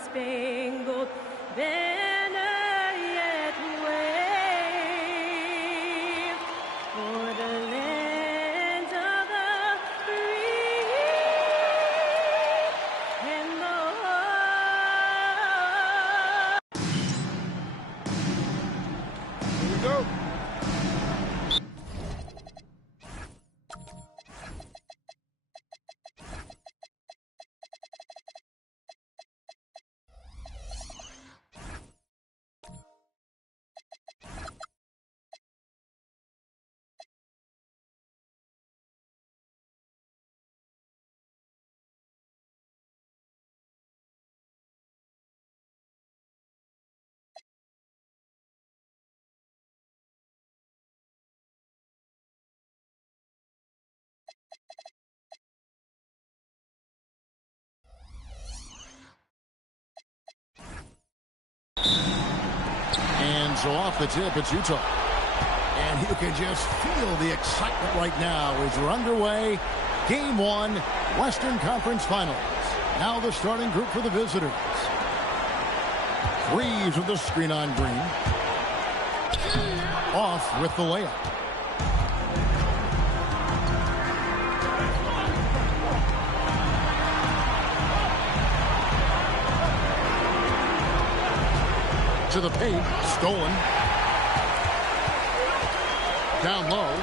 star-spangled banner yet wave for the land of the free and the Here we go. And so off the tip, it's Utah. And you can just feel the excitement right now as we're underway. Game 1, Western Conference Finals. Now the starting group for the visitors. Reeves with the screen on Green. Off with the layup. To the paint, stolen. Down low.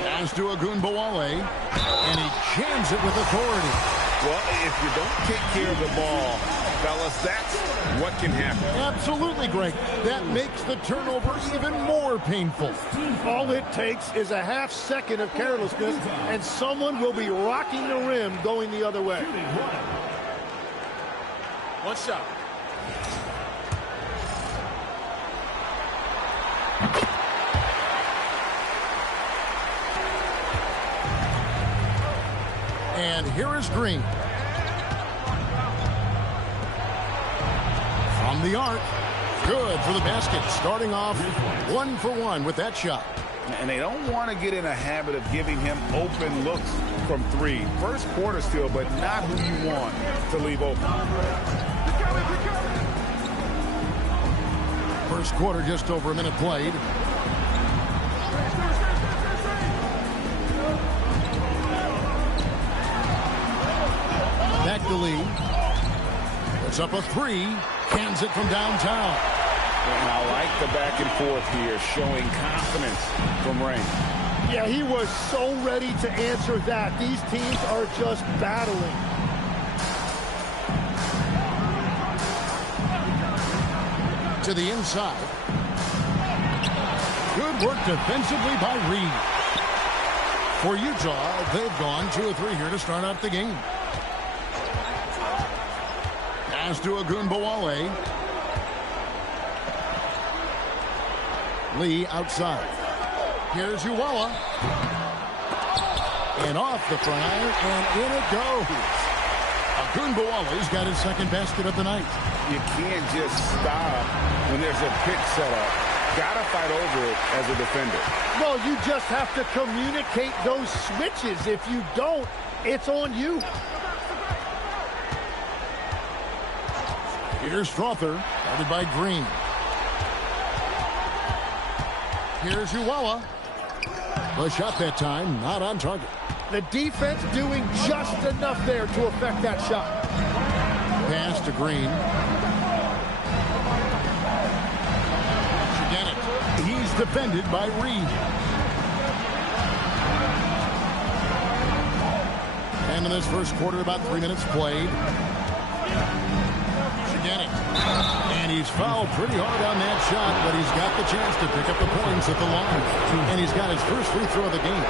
Pass to Agunbowale, and he jams it with authority. Well, if you don't take care of the ball, fellas, that's what can happen. Absolutely, Greg. That makes the turnover even more painful. All it takes is a half second of carelessness, and someone will be rocking the rim going the other way. One shot. And here is Green. From the arc. Good for the basket. Starting off 1 for 1 with that shot. And they don't want to get in a habit of giving him open looks from 3. First quarter still, but not who you want to leave open. First quarter, just over a minute played. Back to Lee. Puts up a 3. Cans it from downtown. And I like the back and forth here, showing confidence from Rain. Yeah, he was so ready to answer that. These teams are just battling. To the inside. Good work defensively by Reed. For Utah, they've gone 2 of 3 here to start out the game. Pass to Agunbowale. Lee outside. Here's Uwala. And off the front iron, and in it goes. Agunbowale's got his second basket of the night. You can't just stop when there's a pick set up. Gotta fight over it as a defender. Well, you just have to communicate those switches. If you don't, it's on you. Here's Strother, guarded by Green. Here's Uwala. The shot that time, not on target. The defense doing just enough there to affect that shot. Pass to Green. Should get it. He's defended by Reed. And in this first quarter, about 3 minutes played. Should get it. And he's fouled pretty hard on that shot, but he's got the chance to pick up the points at the line. And he's got his first free throw of the game.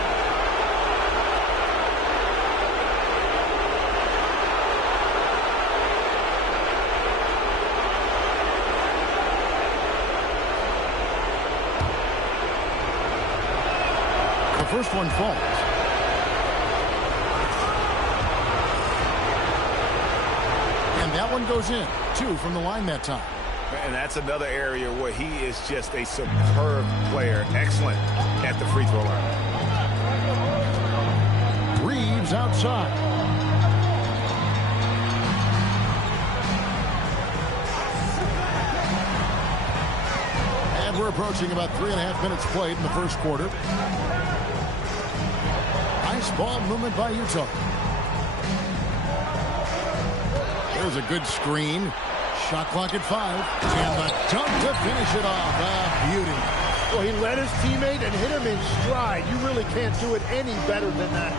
The first one falls. And that one goes in. 2 from the line that time. And that's another area where he is just a superb player. Excellent at the free throw line. Reeves outside. approaching about 3.5 minutes played in the first quarter. Nice ball movement by Utah. There's a good screen. Shot clock at 5. And the dunk to finish it off. Beauty. Well, he led his teammate and hit him in stride. You really can't do it any better than that.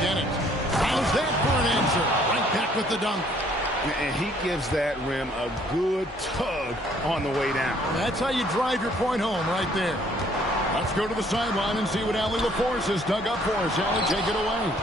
Get it. How's that for an answer? Right back with the dunk. And he gives that rim a good tug on the way down. That's how you drive your point home right there. Let's go to the sideline and see what Allie LaForce has dug up for us. Allie, take it away.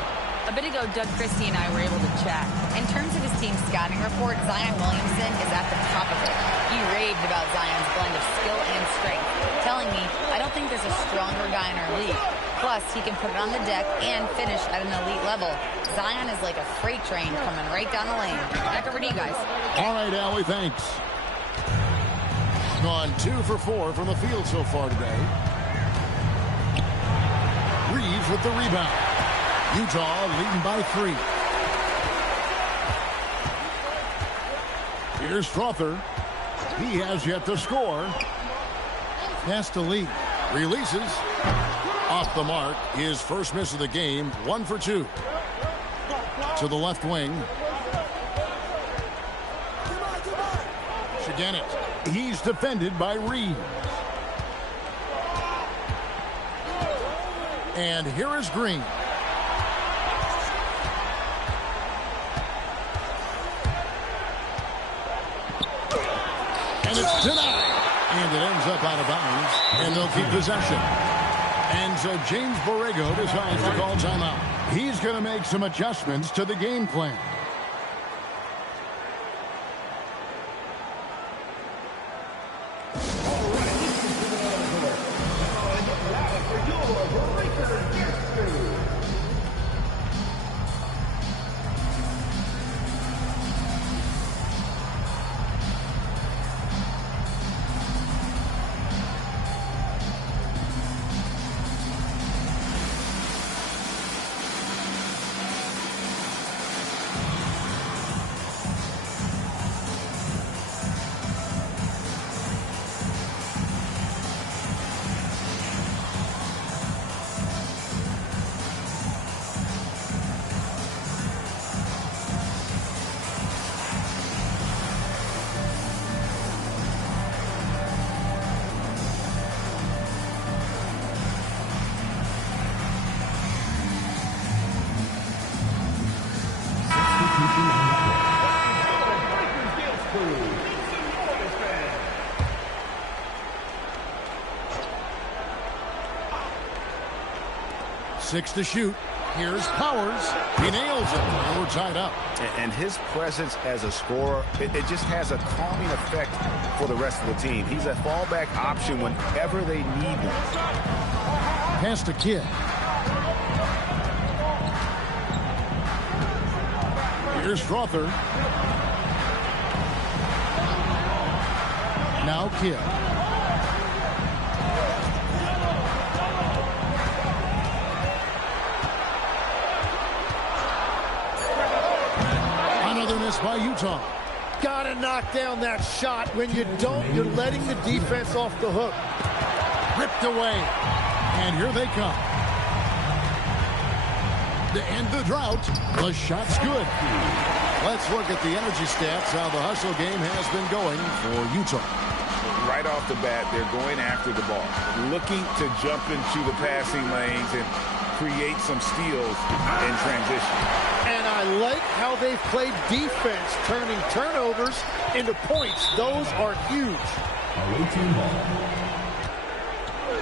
A bit ago, Doug Christie and I were able to chat. In terms of his team's scouting report, Zion Williamson is at the top of it. He raved about Zion's blend of skill and strength, telling me, I don't think there's a stronger guy in our league. Plus, he can put it on the deck and finish at an elite level. Zion is like a freight train coming right down the lane. Back over to you guys. All right, Allie, thanks. Gone 2 for 4 from the field so far today. Reeves with the rebound. Utah leading by 3. Here's Strother. He has yet to score. Has to lead. Releases. Off the mark. His first miss of the game. 1 for 2. To the left wing. Shiganit. He's defended by Reeves. And here is Green. And it's denied. And it ends up out of bounds. And they'll keep possession. And so James Borrego decides to call timeout. He's going to make some adjustments to the game plan. Six to shoot. Here's Powers. He nails it. And we're tied up. And his presence as a scorer, it just has a calming effect for the rest of the team. He's a fallback option whenever they need one. Pass to Kidd. Here's Strother. Now Kidd. By Utah. Gotta knock down that shot. When you don't, you're letting the defense off the hook. Ripped away. And here they come. To end the drought, the shot's good. Let's look at the energy stats, how the hustle game has been going for Utah. Right off the bat, they're going after the ball, looking to jump into the passing lanes and create some steals in transition. And I like how they've played defense, turning turnovers into points. Those are huge.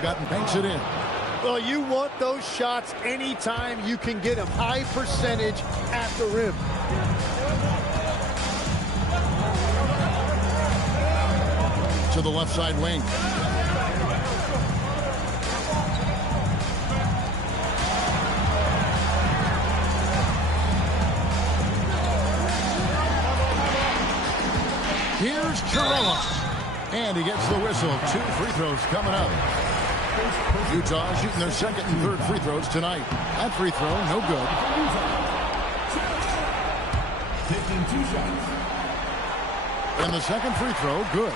Gotten banks it in. Well, you want those shots anytime you can get them. High percentage at the rim. To the left side wing. Here's Chirella. And he gets the whistle. 2 free throws coming up. Utah shooting their second and third free throws tonight. That free throw, no good. Taking 2 shots. And the second free throw, good.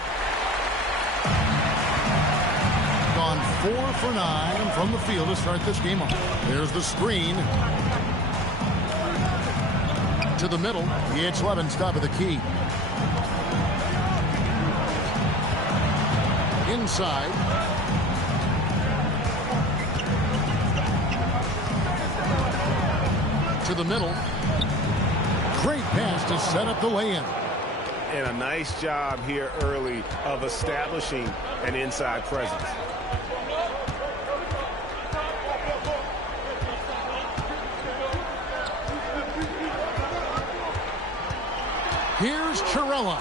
Gone 4 for 9 from the field to start this game off. There's the screen. To the middle. It's Levens, top of the key. Inside. To the middle. Great pass to set up the lay-in. And a nice job here early of establishing an inside presence. Here's Chirella.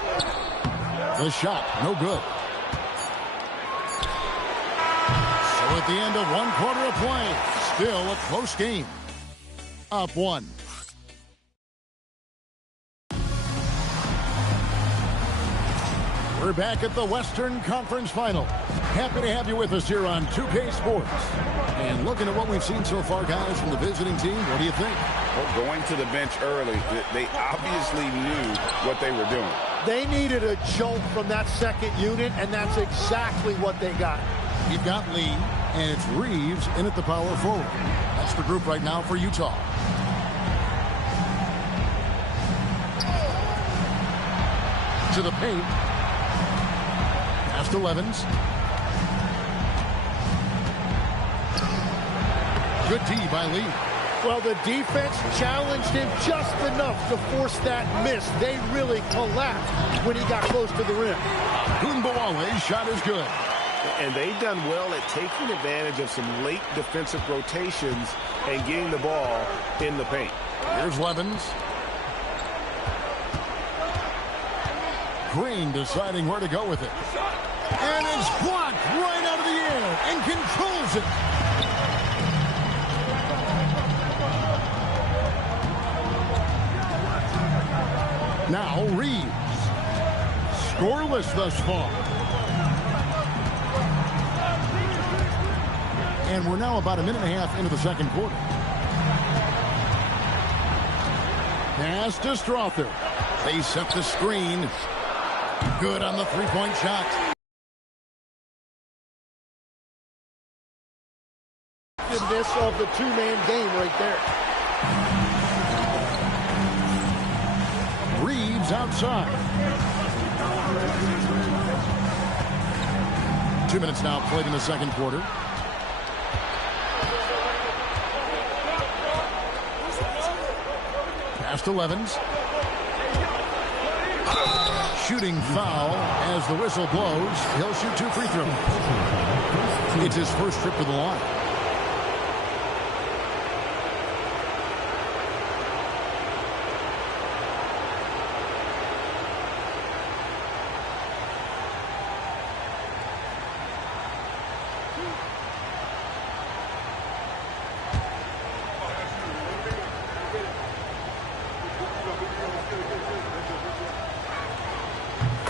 The shot, no good. So at the end of 1 quarter of play, still a close game. Up 1. We're back at the Western Conference Final. Happy to have you with us here on 2K Sports. And looking at what we've seen so far, guys, from the visiting team, what do you think? Well, going to the bench early, they obviously knew what they were doing. They needed a jolt from that second unit, and that's exactly what they got. You've got Lee, and it's Reeves in at the power forward. That's the group right now for Utah. To the paint. Pass to Levens. Good D by Lee. Well, the defense challenged him just enough to force that miss. They really collapsed when he got close to the rim. Kumbawale's shot is good. And they've done well at taking advantage of some late defensive rotations and getting the ball in the paint. Here's Levens. Green deciding where to go with it. And it's blocked right out of the air and controls it. Now Reeves. Scoreless thus far. And we're now about a minute and a half into the second quarter. Pass to Strother. They set the screen. Good on the three-point shot. This of the two-man game right there. Reeves outside. 2 minutes now played in the second quarter. Pass to Levens. Shooting foul as the whistle blows. He'll shoot 2 free throws. It's his first trip to the line.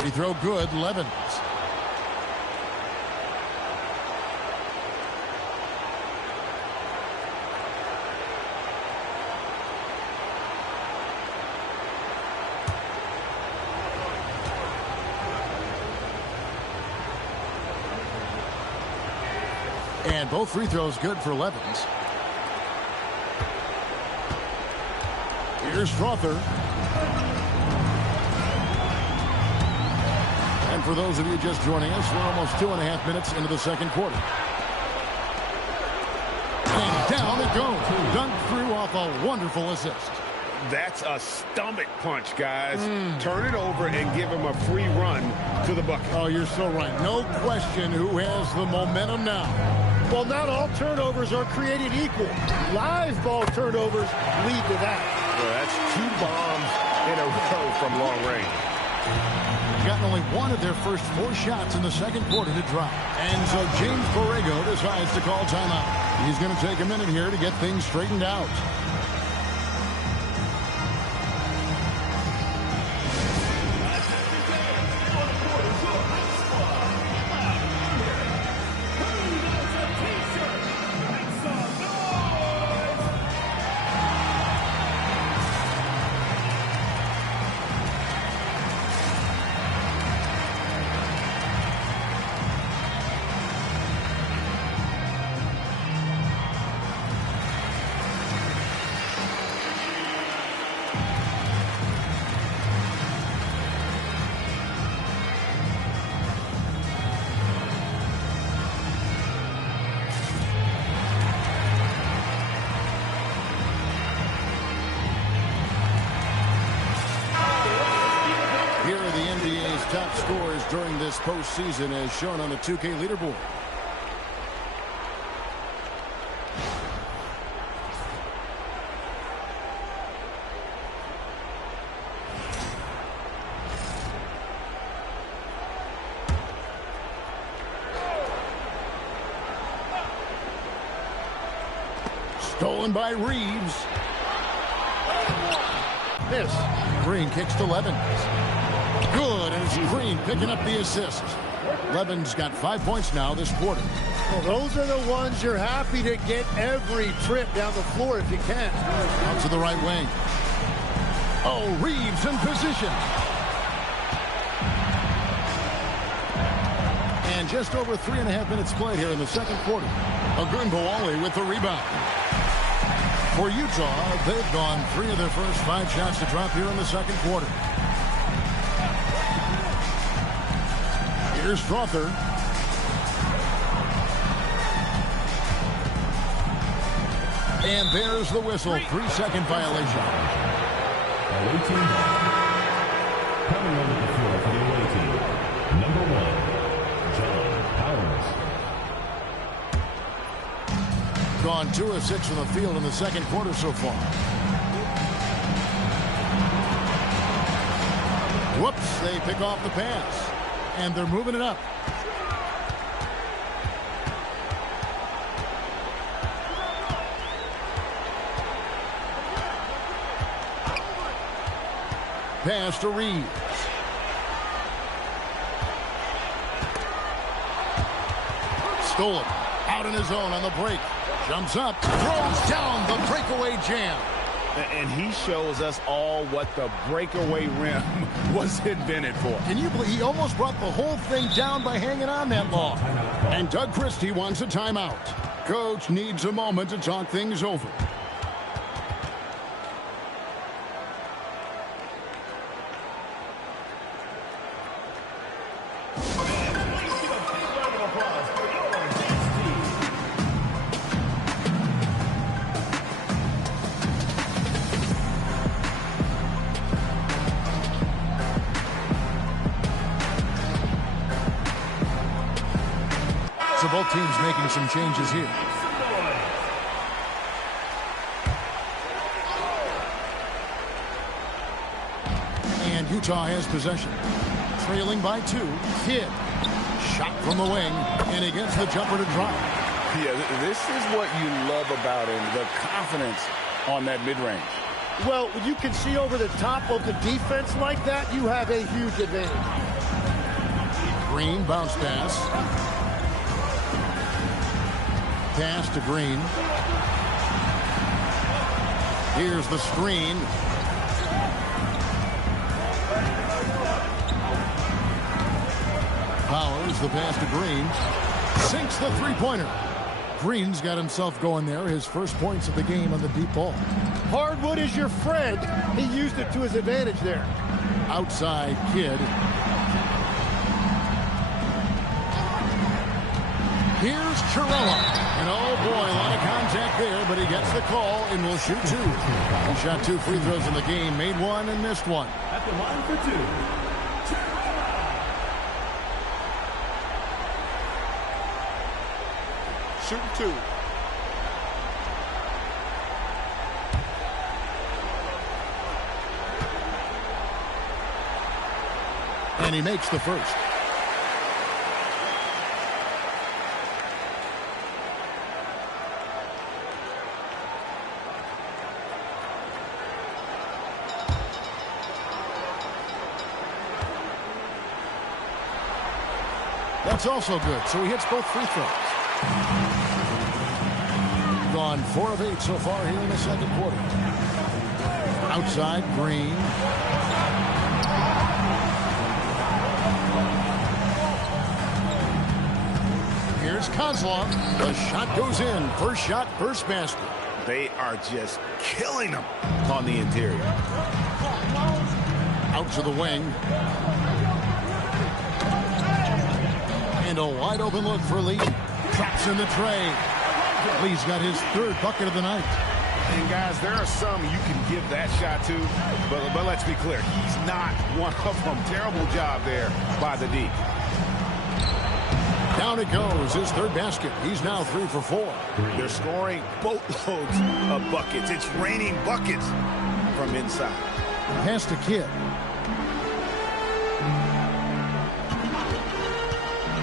Free throw good, Levens. And both free throws good for Levens. Here's Strother. And for those of you just joining us, we're almost 2.5 minutes into the second quarter. And down it goes. Dunked through off a wonderful assist. That's a stomach punch, guys. Turn it over and give him a free run to the bucket. Oh, you're so right. No question who has the momentum now. Well, not all turnovers are created equal. Live ball turnovers lead to that. Well, that's 2 bombs in a row from long range. Gotten only 1 of their first 4 shots in the second quarter to drop. And so James Borrego decides to call timeout. He's going to take a minute here to get things straightened out. during this postseason as shown on the 2K leaderboard. Stolen by Reeves. Miss. Green kicks to Levens. Good, and it's Green picking up the assist. Levens got 5 points now this quarter. Well, those are the ones you're happy to get every trip down the floor if you can. Out to the right wing. Oh, Reeves in position. And just over 3.5 minutes played here in the second quarter. Ogunbowale with the rebound. For Utah, they've gone 3 of their first 5 shots to drop here in the second quarter. Here's Strother. And there's the whistle. 3-second violation. Away team. Coming over the floor for the away team. Number 1, John Powers. Gone 2 of 6 from the field in the second quarter so far. Whoops, they pick off the pass. And they're moving it up. Pass to Reeves. Stolen. Out in his own on the break. Jumps up. Throws down the breakaway jam. And he shows us all what the breakaway rim was invented for. Can you believe he almost brought the whole thing down by hanging on that long? And Doug Christie wants a timeout. Coach needs a moment to talk things over. So both teams making some changes here. And Utah has possession. Trailing by 2. Kidd. Shot from the wing. And he gets the jumper to drop. Yeah, this is what you love about him. The confidence on that mid-range. Well, when you can see over the top of the defense like that, you have a huge advantage. Green bounce pass. Pass to Green. Here's the screen. Powers the pass to Green. Sinks the three-pointer. Green's got himself going there. His first points of the game on the deep ball. Hardwood is your friend. He used it to his advantage there. Outside Kidd. Here's Chirella. And oh boy, a lot of contact there, but he gets the call and will shoot 2. He shot 2 free throws in the game, made 1 and missed 1. At the line for 2. Shooting 2. And he makes the first. That's also good, so he hits both free throws. Gone 4 of 8 so far here in the second quarter. Outside, Green. Here's Kozlov. The shot goes in. First shot, first basket. They are just killing them on the interior. Out to the wing. And a wide open look for Lee. Traps in the tray. Lee's got his 3rd bucket of the night. And guys, there are some you can give that shot to, but let's be clear, he's not one of them. Terrible job there by the D. Down it goes, his third basket. He's now 3 for 4. They're scoring boatloads of buckets. It's raining buckets from inside. Pass to Kidd.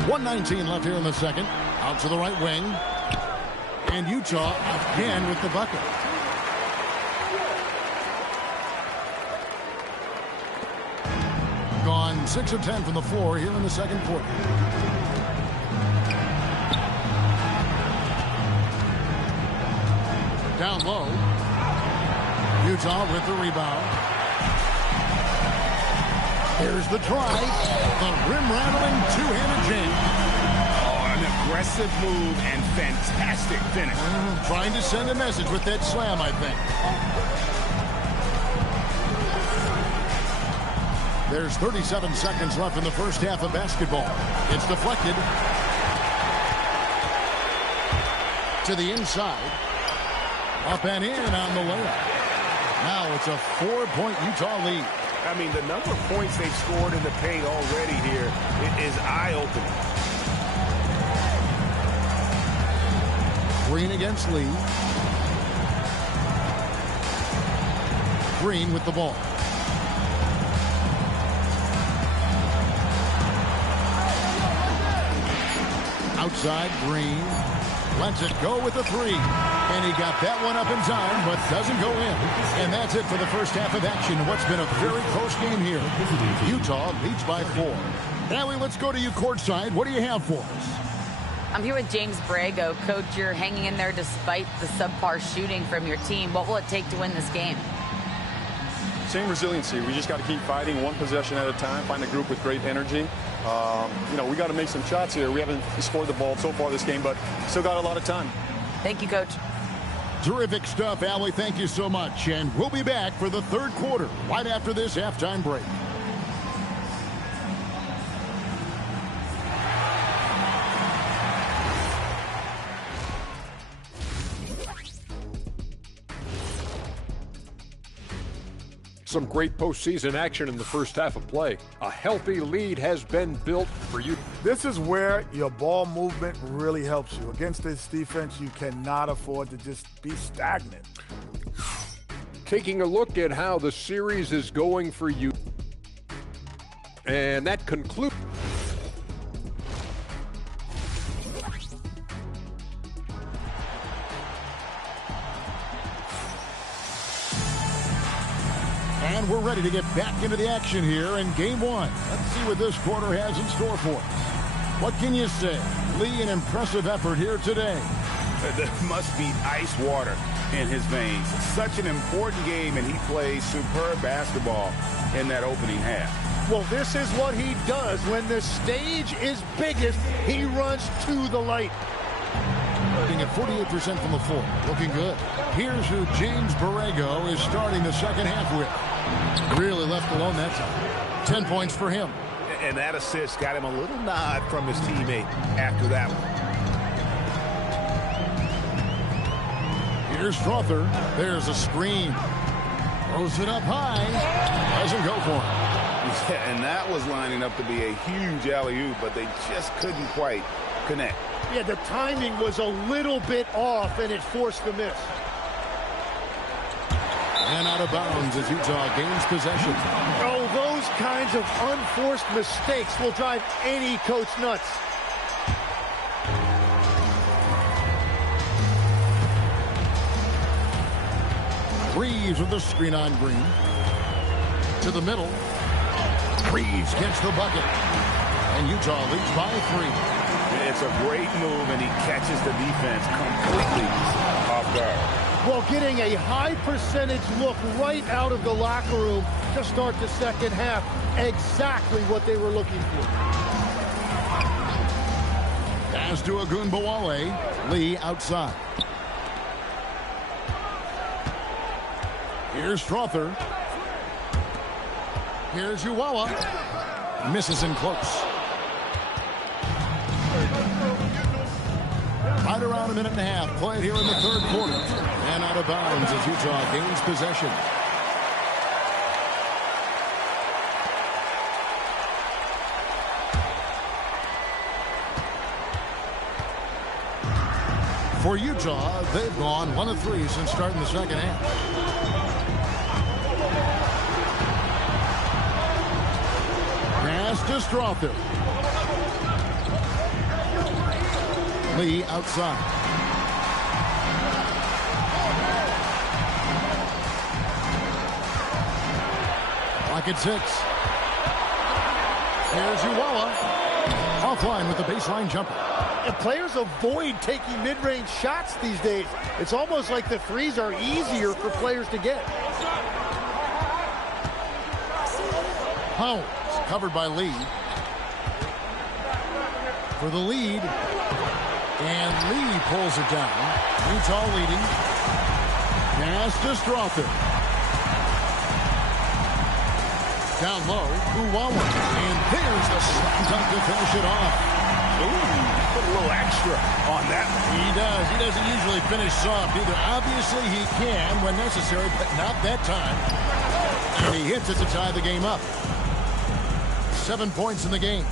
1:19 left here in the second. Out to the right wing. And Utah again with the bucket. Gone 6 of 10 from the floor here in the second quarter. Down low. Utah with the rebound. Here's the try. The rim-rattling two-handed jam. Oh, an aggressive move and fantastic finish. Trying to send a message with that slam, I think. There's 37 seconds left in the first half of basketball. It's deflected. To the inside. Up and in on the layup. Now it's a 4-point Utah lead. I mean, the number of points they've scored in the paint already here is eye-opening. Green against Lee. Green with the ball. Outside, Green. Lets it go with the 3. And he got that one up in time, but doesn't go in. And that's it for the first half of action. What's been a very close game here. Utah leads by 4. Allie, let's go to you courtside. What do you have for us? I'm here with James Borrego. Coach, you're hanging in there despite the subpar shooting from your team. What will it take to win this game? Same resiliency. We just got to keep fighting one possession at a time, find a group with great energy. We got to make some shots here. We haven't scored the ball so far this game, but still got a lot of time. Thank you, Coach. Terrific stuff, Allie. Thank you so much. And we'll be back for the third quarter right after this halftime break. Some great postseason action in the first half of play. A healthy lead has been built for you. This is where your ball movement really helps you. Against this defense, you cannot afford to just be stagnant. Taking a look at how the series is going for you. And that concludes. And we're ready to get back into the action here in game 1. Let's see what this quarter has in store for us. What can you say? Lee, an impressive effort here today. There must be ice water in his veins. Such an important game, and he plays superb basketball in that opening half. Well, this is what he does. When the stage is biggest, he runs to the light. Looking at 48% from the floor. Looking good. Here's who James Borrego is starting the second half with. Really left alone that time. 10 points for him. And that assist got him a little nod from his teammate after that one. Here's Strother. There's a screen. Throws it up high. Doesn't go for him. Yeah, and that was lining up to be a huge alley-oop, but they just couldn't quite connect. Yeah, the timing was a little bit off, and it forced the miss. And out of bounds as Utah gains possession. Oh, those kinds of unforced mistakes will drive any coach nuts. Reeves with the screen on Green. To the middle. Reeves gets the bucket. And Utah leads by 3. It's a great move, and he catches the defense completely off guard. Well, getting a high percentage look right out of the locker room to start the second half. Exactly what they were looking for. Pass to Ogunbowale. Lee outside. Here's Strother. Here's Uwawa. Misses in close. Right around a minute and a half played here in the third quarter. And out of bounds as Utah gains possession. For Utah, they've gone 1 of 3 since starting the second half. Pass to Strother. Lee outside. Clock at 6. Here's Uwala. Offline with the baseline jumper. And players avoid taking mid-range shots these days. It's almost like the threes are easier for players to get. Howard covered by Lee. For the lead. And Lee pulls it down. Utah leading. Pass to Strother. Down low, Uwala. And there's the slam dunk to finish it off. Ooh, put a little extra on that. He does. He doesn't usually finish soft either. Obviously, he can when necessary, but not that time. And he hits it to tie the game up. 7 points in the game.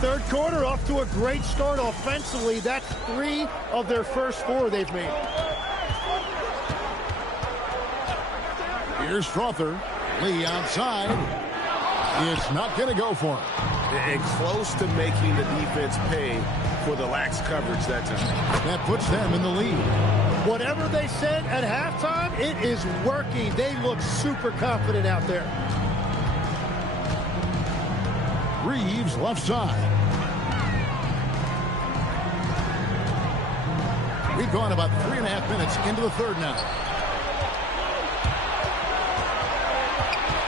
Third quarter off to a great start offensively. That's 3 of their first 4 they've made. Here's Strother. Lee outside. It's not going to go for him. And close to making the defense pay for the lax coverage that time. That puts them in the lead. Whatever they said at halftime, it is working. They look super confident out there. Reeves left side. We've gone about 3.5 minutes into the third now.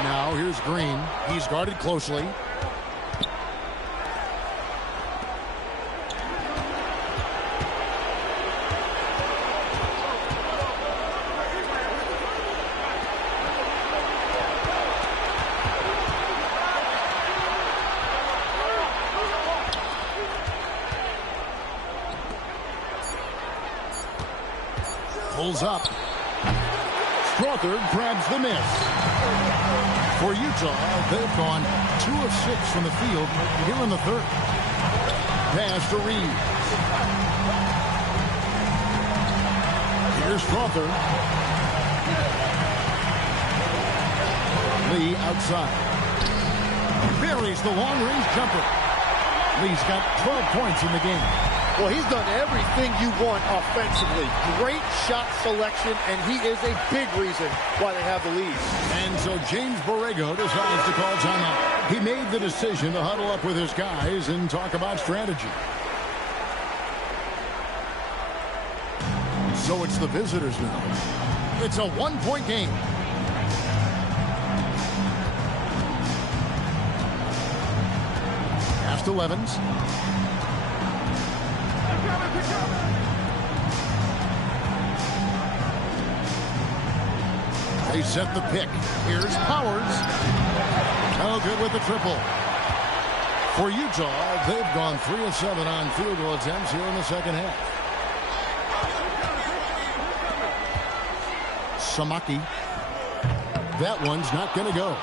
Now here's Green. He's guarded closely. Pulls up. Strother grabs the miss. For Utah, they've gone 2 of 6 from the field here in the third. Pass to Reeves. Here's Strother. Lee outside. Buries the long-range jumper. Lee's got 12 points in the game. Well, he's done everything you want offensively. Great shot selection, and he is a big reason why they have the lead. And so James Borrego decides to call timeout. He made the decision to huddle up with his guys and talk about strategy. So it's the visitors now. It's a 1-point game. Pass to Levens. They set the pick. Here's Powers. Oh, good with the triple. For Utah, they've gone 3 of 7 on field goal attempts here in the second half. Samaki. That one's not going to go.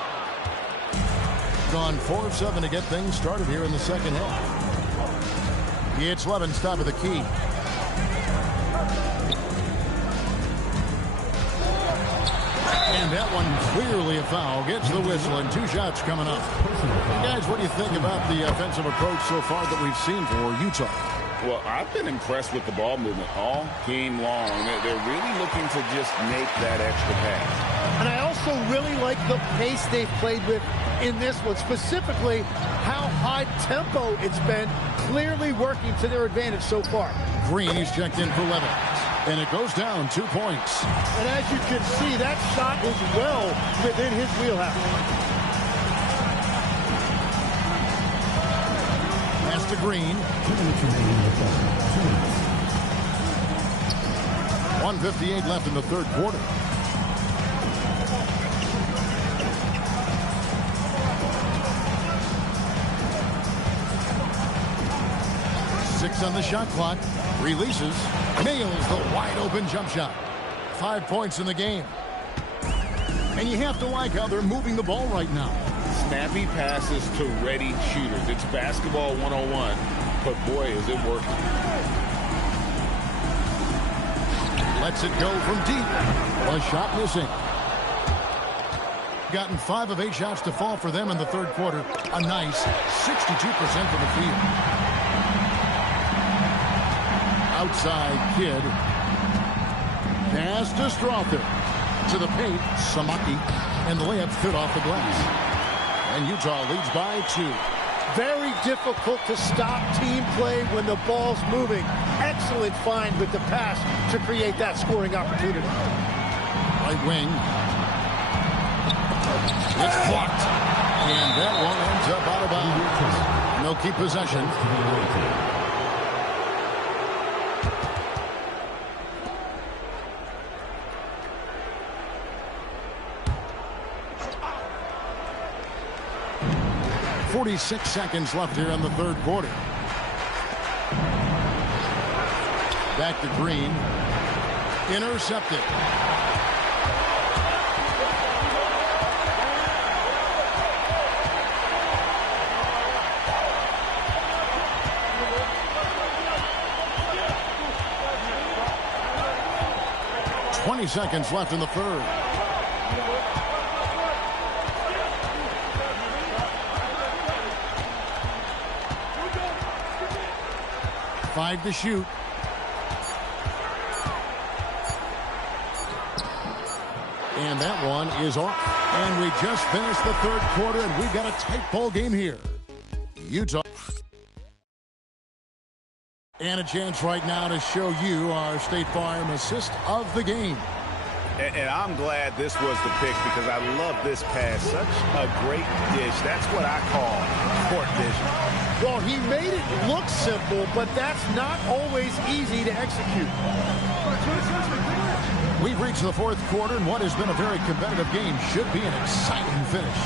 Gone 4 of 7 to get things started here in the second half. It's Levens top of the key. And that one clearly a foul. Gets the whistle and 2 shots coming up. Guys, what do you think about the offensive approach so far that we've seen for Utah? Well, I've been impressed with the ball movement all game long. They're really looking to just make that extra pass. And I also really like the pace they've played with in this one, specifically how high tempo it's been, clearly working to their advantage so far. Green is checked in for Levens, and it goes down 2 points. And as you can see, that shot is well within his wheelhouse. Pass to Green. 1:58 left in the third quarter. On the shot clock, releases, nails the wide open jump shot. 5 points in the game. And you have to like how they're moving the ball right now. Snappy passes to ready shooters. It's basketball 101, but boy, is it working. Lets it go from deep. A shot missing. Gotten 5 of 8 shots to fall for them in the third quarter. A nice 62% from the field. Outside Kidd. Pass to Strother. To the paint, Samaki. And the layup fit off the glass. And Utah leads by 2. Very difficult to stop team play when the ball's moving. Excellent find with the pass to create that scoring opportunity. Right wing. It's blocked. And that one ends up out of bounds. They'll keep possession. 46 seconds left here in the third quarter. Back to Green. Intercepted. Seconds left in the third. Five to shoot. And that one is off. And we just finished the third quarter, and we've got a tight ball game here. Utah. And a chance right now to show you our State Farm assist of the game. And I'm glad this was the pick because I love this pass. Such a great dish. That's what I call court vision. Well, he made it look simple, but that's not always easy to execute. We've reached the fourth quarter, and what has been a very competitive game should be an exciting finish.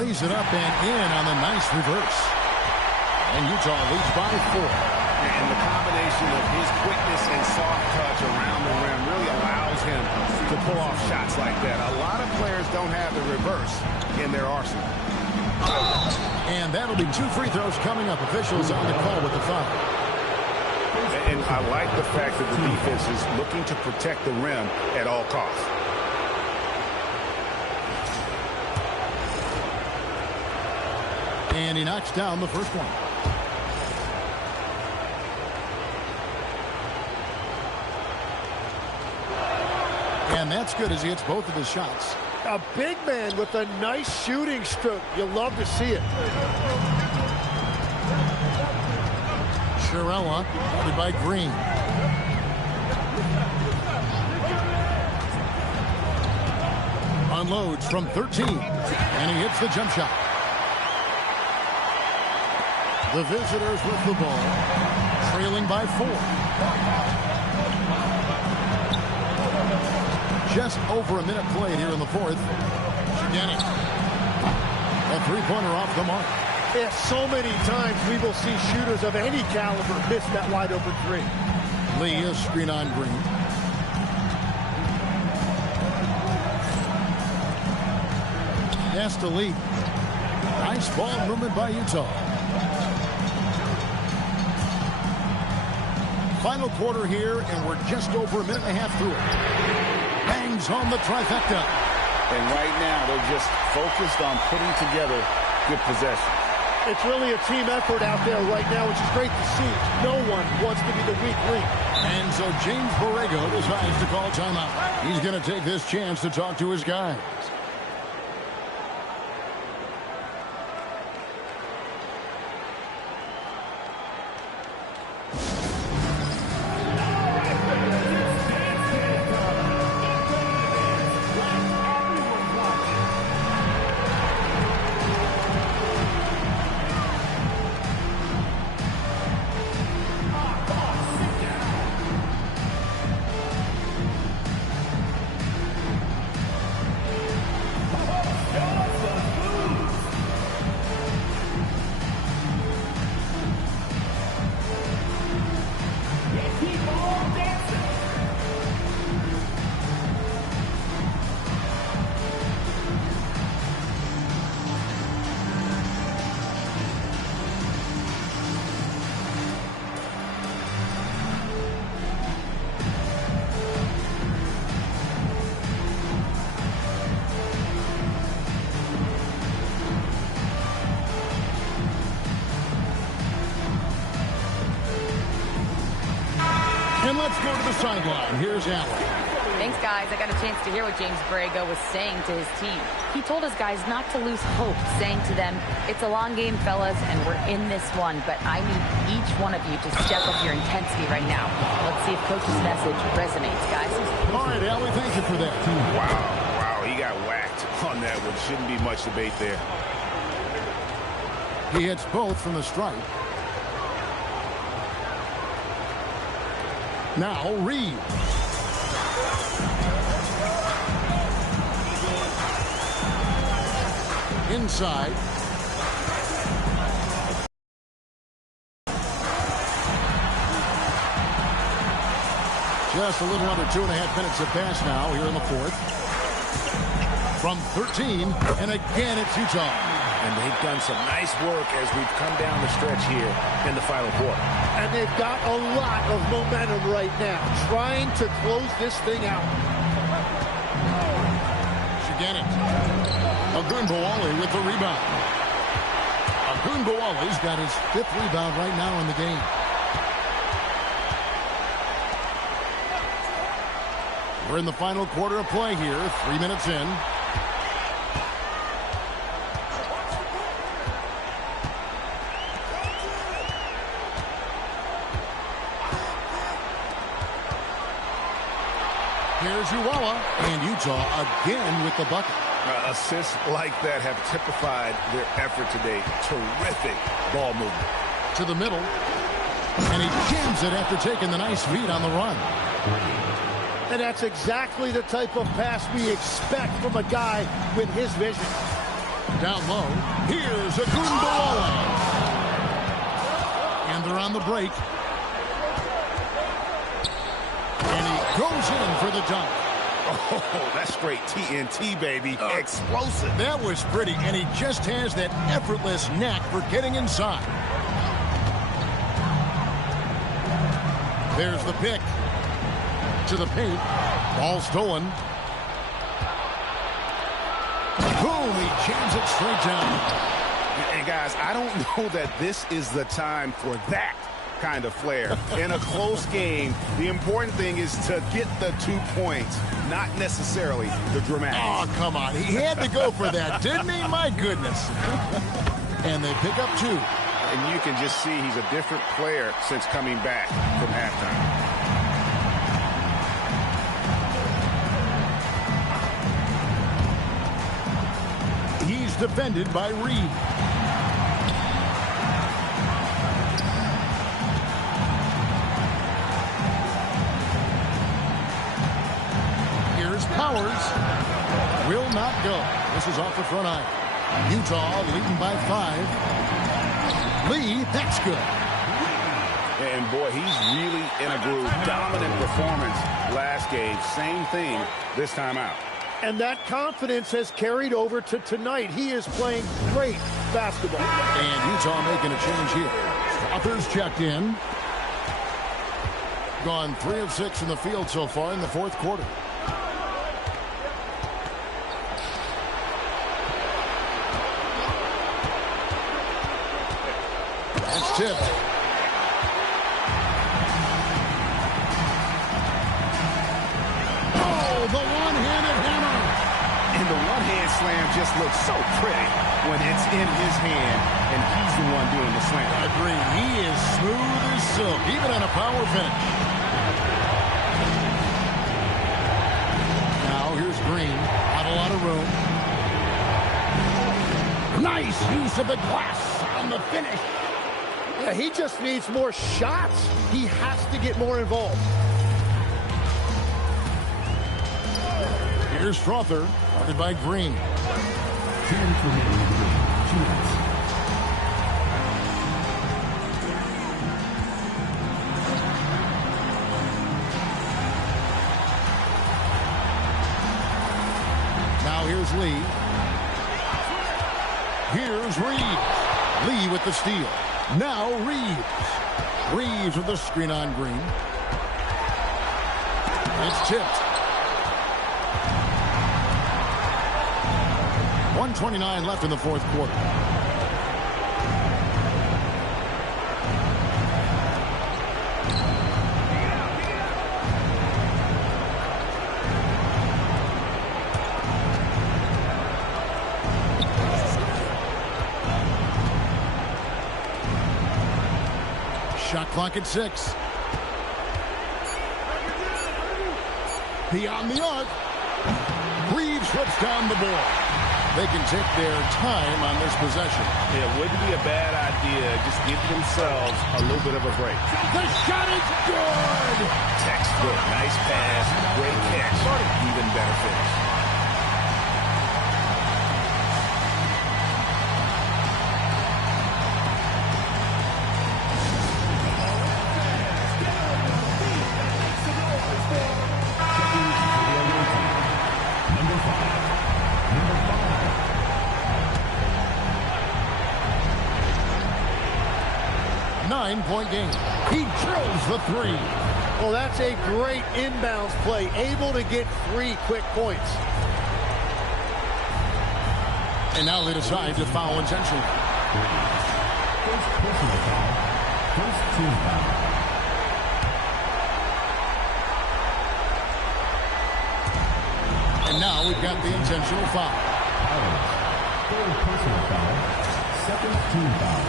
Lays it up and in on the nice reverse. And Utah leads by 4. And the combination of his quickness and soft touch around the rim really allows him to pull off shots like that. A lot of players don't have the reverse in their arsenal. And that'll be 2 free throws coming up. Officials on the call with the foul. And I like the fact that the defense is looking to protect the rim at all costs. And he knocks down the first one. And that's good as he hits both of his shots. A big man with a nice shooting stroke. You'll love to see it. Sherella, guarded by Green. Unloads from 13. And he hits the jump shot. The visitors with the ball, trailing by 4. Just over a minute played here in the fourth. Shigeni. A three-pointer off the mark. Yeah, so many times we will see shooters of any caliber miss that wide-open 3. Lee is screen on Green. Yes to Lee. Nice ball movement by Utah. Final quarter here, and we're just over a minute and a half through it. Bangs home the trifecta. And right now, they're just focused on putting together good possession. It's really a team effort out there right now, which is great to see. No one wants to be the weak link. And so James Borrego decides to call timeout. He's going to take this chance to talk to his guys. let's go to the sideline. Here's Allen. Thanks, guys. I got a chance to hear what James Borrego was saying to his team. He told his guys not to lose hope, saying to them, it's a long game, fellas, and we're in this one, but I need each one of you to step up your intensity right now. Let's see if Coach's message resonates, guys. All right, Allie, thank you for that. Wow, he got whacked on that one. Shouldn't be much debate there. He hits both from the stripe. Now, Reed. Inside. Just a little under 2.5 minutes have passed now here in the fourth. From 13, and again it's Utah. And they've done some nice work as we've come down the stretch here in the final quarter. And they've got a lot of momentum right now, trying to close this thing out. Shiganik. Agunbowale with the rebound. Agunbowale's got his 5th rebound right now in the game. We're in the final quarter of play here, 3 minutes in. Here's Uwala, and Utah again with the bucket. Assists like that have typified their effort today. Terrific ball movement. To the middle, and he jams it after taking the nice feed on the run. And that's exactly the type of pass we expect from a guy with his vision. Down low, here's Agunbowale. And they're on the break. And he goes in for the dunk. Oh, that's straight TNT, baby. Explosive. That was pretty, and he just has that effortless knack for getting inside. There's the pick. To the paint. Ball stolen. Boom, he jams it straight down. And guys, I don't know that this is the time for that kind of flair. In a close game, the important thing is to get the 2 points, not necessarily the dramatics. Oh, come on. He had to go for that, didn't he? My goodness. And they pick up 2. And you can just see he's a different player since coming back from halftime. He's defended by Reed. Here's Powers. Will not go. This is off the front eye. Utah leading by 5. Lee, that's good. And boy, he's really in a groove. Dominant performance last game. Same thing this time out. And that confidence has carried over to tonight. He is playing great basketball. And Utah making a change here. Others checked in. Gone 3 of 6 in the field so far in the fourth quarter. That's tipped. Oh, the one-handed hammer. And the one-hand slam just looks so pretty when it's in his hand and he's the one doing the slam. Agree. He is smooth as silk, even on a power finish. Now here's Green. Not a lot of room. Nice use of the glass on the finish. Yeah, he just needs more shots. He has to get more involved. Here's Strother, guarded by Green. 10 for Green. 2 minutes. Now here's Lee. Here's Reeves. Lee with the steal. Now Reeves. Reeves with the screen on Green. It's tipped. 1:29 left in the fourth quarter. Shot clock at 6. Beyond the arc. Reeves flips down the ball. They can take their time on this possession. It wouldn't be a bad idea. Just give themselves a little bit of a break. The shot is good. Textbook. Nice pass. Great catch. Even better finish. Nine-point game. He drills the 3. Well, that's a great inbounds play. Able to get 3 quick points. And now they decide to foul intentionally. First personal foul. First team foul. And now we've got the intentional foul. Third personal foul. Second team foul.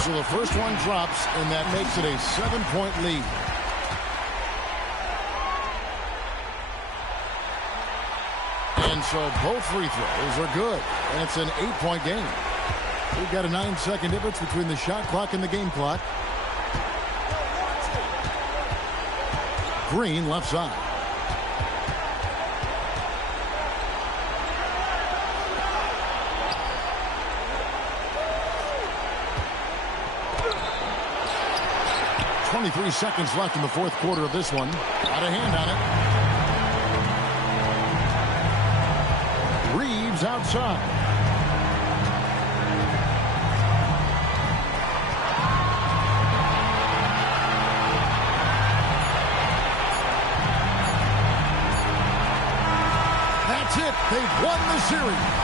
So the first one drops, and that makes it a 7-point lead. And so both free throws are good, and it's an 8-point game. We've got a 9-second difference between the shot clock and the game clock. Green left side. .23 seconds left in the fourth quarter of this one. Got a hand on it. Reeves outside. That's it. They've won the series.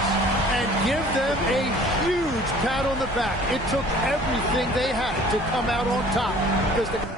And give them a huge pat on the back. It took everything they had to come out on top because the